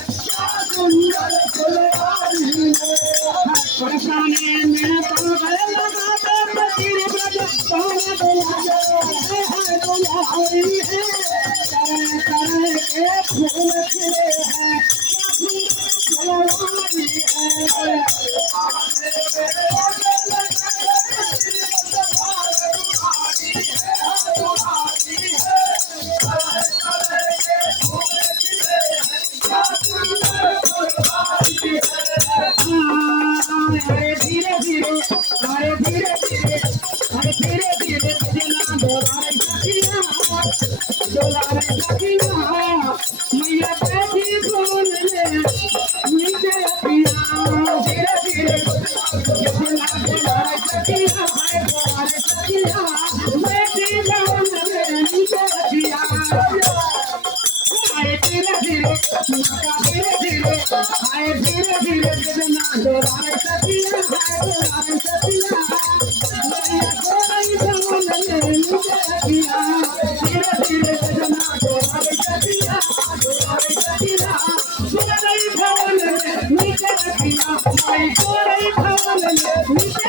सुंदर फुलवारी परसाने में तो गए लगाते तेरे ब्रज कौन बुलाए है बुलाई है तरह तरह के फूल खिले हैं फुलवारी है अरे धीरे धीरे अरे धीरे धीरे अरे धीरे धीरे जना डोलारे सखिया मैया बैठी कौन ले नीचे पिया धीरे धीरे जना डोलारे सखिया बैठी कौन ले नीचे पिया आए धीरे धीरे धीरे धीरे आए धीरे धीरे जना डोलारे सखिया डोलारे सखिया मैया कोई कौन ले नीचे पिया धीरे धीरे जना डोलारे सखिया डोलारे सखिया सुन रही भवन में नीचे पिया आई कोई भवन में नीचे